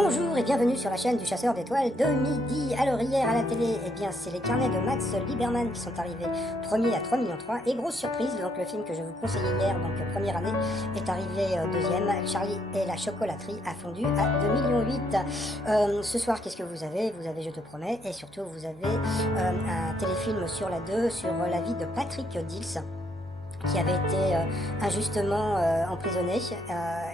Bonjour et bienvenue sur la chaîne du chasseur d'étoiles de midi. Alors hier à la télé, eh bien c'est les carnets de Max Lieberman qui sont arrivés premier à 3,3 millions et grosse surprise, donc le film que je vous conseillais hier, donc première année, est arrivé deuxième. Charlie et la chocolaterie a fondu à 2,8 millions. Ce soir qu'est-ce que vous avez? Vous avez Je te promets et surtout vous avez un téléfilm sur la 2 sur la vie de Patrick Dills, qui avait été injustement emprisonné.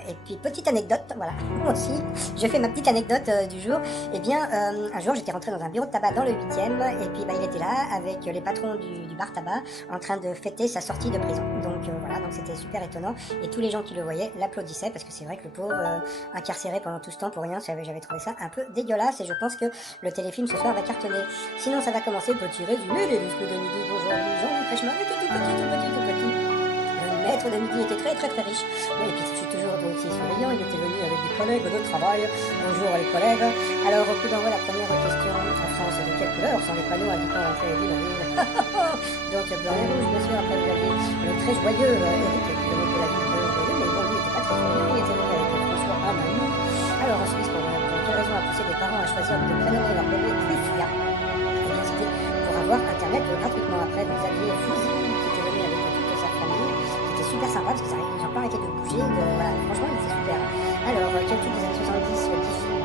Et puis, petite anecdote, voilà, moi aussi, je fais ma petite anecdote du jour. Eh bien, un jour, j'étais rentré dans un bureau de tabac dans le 8e, et puis il était là avec les patrons du bar tabac, en train de fêter sa sortie de prison. Donc voilà, donc c'était super étonnant, et tous les gens qui le voyaient l'applaudissaient, parce que c'est vrai que le pauvre, incarcéré pendant tout ce temps pour rien, j'avais trouvé ça un peu dégueulasse, et je pense que le téléfilm ce soir va cartonner. Sinon, ça va commencer, petit résumé des discours de midi. Bonjour, Jean Crèchement était tout petit. Le maître de midi était très riche. Oui, et puis je suis toujours aussi souriant, il était venu avec des collègues de travail. Bonjour les collègues. Alors au coup d'envoi, la première question, en France, de quelle couleur sont les panneaux indiquant l'entrée et la ville? Donc blanc et rouge, bien sûr. Après vous avez le très joyeux Eric qui venait de la ville de Joyeux, mais bon, lui il était pas très souriant, il était venu avec François Hamani. Alors en Suisse, pour quelle raison a poussé des parents à choisir de prénommer leur bébé Trifia? Eh bien c'était pour avoir internet gratuitement. Après vous aviez Fouzi qui était venu avec toute sa famille, super sympa parce que ça, ils n'ont pas arrêté de bouger, voilà, franchement il était super. Alors, quel tube des années 70 Diffie,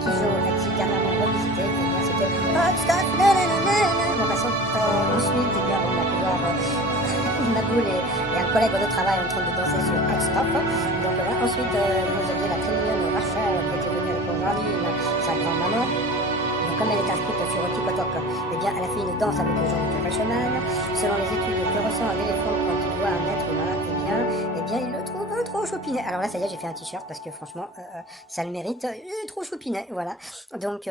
Kijo a-t-il dernièrement revisité? Eh bien c'était Hot Stuff, bon, passons. Ensuite, eh bien, on va pouvoir Naboul et un collègue de travail en train de danser sur Hot Stuff. Donc voilà, ensuite vous aviez la très mignonne Rachel qui était venue avec Marlene, sa grand-maman. Comme elle est inscrite sur TikTok, eh bien, elle a fait une danse avec Jean-Luc Reichmann. Selon les études, que ressent un éléphant quand il voit un être humain? Eh bien, il le trouve trop choupinet. Alors là, ça y est, j'ai fait un t-shirt parce que franchement, ça le mérite. Trop choupinet, voilà. Donc,